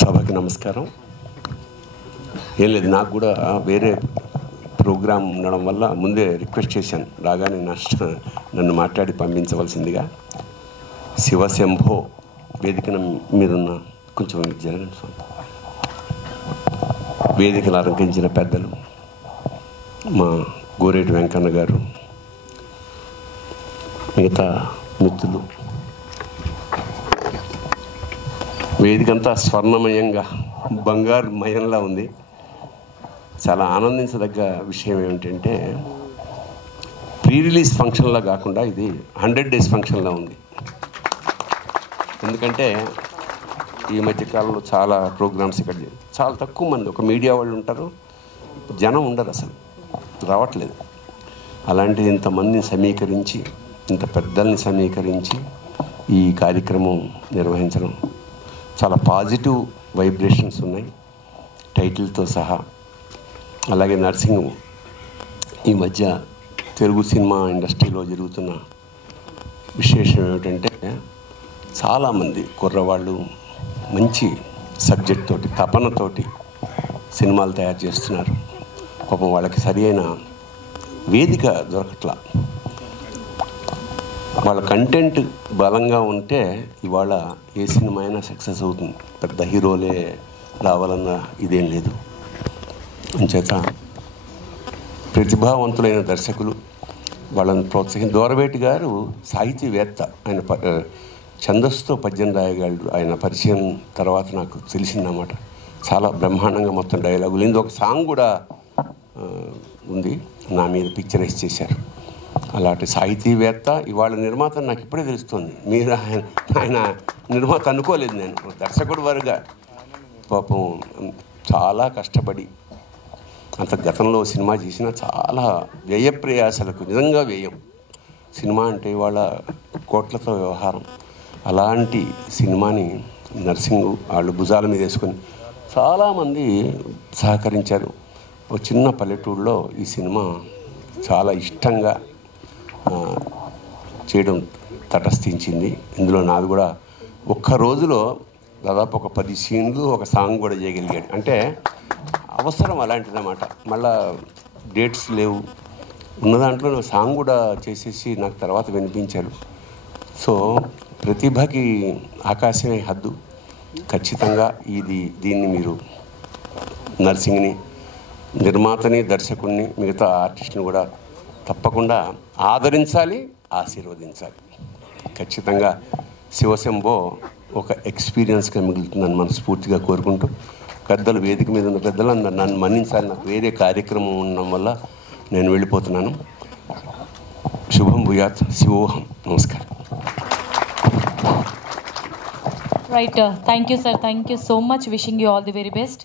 సభకి నమస్కారం. ఏం లేదు, నాకు కూడా వేరే ప్రోగ్రాం ఉండడం వల్ల ముందే రిక్వెస్ట్ చేశాను, రాగానే నన్ను మాట్లాడి పంపించవలసిందిగా. శివశంభో వేదికన మీదున్న కొంచెం జరగండి స్వామి. వేదికలు అలంకరించిన పెద్దలు, మా గోరేటి వెంకన్న గారు, మిగతా మిత్రులు, వేదికంతా స్వర్ణమయంగా బంగారు మయంలా ఉంది. చాలా ఆనందించదగ్గ విషయం ఏమిటంటే, ప్రీ రిలీజ్ ఫంక్షన్లా కాకుండా ఇది 100 days ఫంక్షన్లా ఉంది. ఎందుకంటే ఈ మధ్యకాలంలో చాలా ప్రోగ్రామ్స్ ఇక్కడ చాలా తక్కువ మంది, ఒక మీడియా వాళ్ళు ఉంటారు, జనం ఉండరు, అసలు రావట్లేదు. అలాంటిది ఇంతమందిని సమీకరించి, ఇంత పెద్దల్ని సమీకరించి ఈ కార్యక్రమం నిర్వహించడం చాలా పాజిటివ్ వైబ్రేషన్స్ ఉన్నాయి, టైటిల్తో సహా. అలాగే నర్సింగ్ ఈ మధ్య తెలుగు సినిమా ఇండస్ట్రీలో జరుగుతున్న విశేషం ఏమిటంటే, చాలామంది కుర్రవాళ్ళు మంచి సబ్జెక్ట్ తోటి, తపనతోటి సినిమాలు తయారు చేస్తున్నారు. పాపం వాళ్ళకి సరి అయిన వేదిక దొరకట్లా. వాళ్ళ కంటెంట్ బలంగా ఉంటే ఇవాళ ఏ సినిమా అయినా సక్సెస్ అవుతుంది. పెద్ద హీరోలే రావాలన్న ఇదేం లేదు. అంచేత ప్రతిభావంతులైన దర్శకులు వాళ్ళని ప్రోత్సహించి, దూరవేటి గారు సాహితీవేత్త, ఆయన ఛందస్సుతో పద్యం రాయగలడు. ఆయన పరిచయం తర్వాత నాకు తెలిసిందన్నమాట. చాలా బ్రహ్మాండంగా మొత్తం డైలాగులు, ఇందులో ఒక సాంగ్ కూడా ఉంది, నా మీద పిక్చరైజ్ చేశారు. అలాంటి సాహితీవేత్త ఇవాళ నిర్మాత నాకు ఇప్పుడే తెలుస్తుంది. మీరు ఆయన నిర్మాత అనుకోలేదు నేను. దర్శకుడు వారుగా పాపం చాలా కష్టపడి, అంత గతంలో సినిమా చేసిన చాలా వ్యయ ప్రయాసలకు నిజంగా వ్యయం. సినిమా అంటే ఇవాళ కోట్లతో వ్యవహారం. అలాంటి సినిమాని నర్సింగ్ వాళ్ళు భుజాల మీద వేసుకొని చాలామంది సహకరించారు. ఒక చిన్న పల్లెటూరులో ఈ సినిమా చాలా ఇష్టంగా చేయడం తటస్థించింది. ఇందులో నాది కూడా ఒక్క రోజులో దాదాపు ఒక 10 సీన్లు, ఒక సాంగ్ కూడా చేయగలిగాడు. అంటే అవసరం అలాంటిదన్నమాట. మళ్ళా డేట్స్ లేవు, ఉన్న దాంట్లో సాంగ్ కూడా చేసేసి నాకు తర్వాత వినిపించారు. సో ప్రతిభకి ఆకాశమే హద్దు. ఖచ్చితంగా దీన్ని మీరు నర్సింగ్ని, నిర్మాతని, దర్శకుడిని, మిగతా ఆర్టిస్ట్ని కూడా తప్పకుండా ఆదరించాలి, ఆశీర్వదించాలి. ఖచ్చితంగా శివశంభో ఒక ఎక్స్పీరియన్స్గా మిగులుతుందని మనస్ఫూర్తిగా కోరుకుంటూ, పెద్దలు, వేదిక మీద ఉన్న పెద్దలందరూ నన్ను మన్నించాలి. నాకు వేరే కార్యక్రమం ఉండడం వల్ల నేను వెళ్ళిపోతున్నాను. శుభం భూయాత్. శివోహం. నమస్కారం. Right. Thank you, sir. Thank you so much. Wishing you all the very best.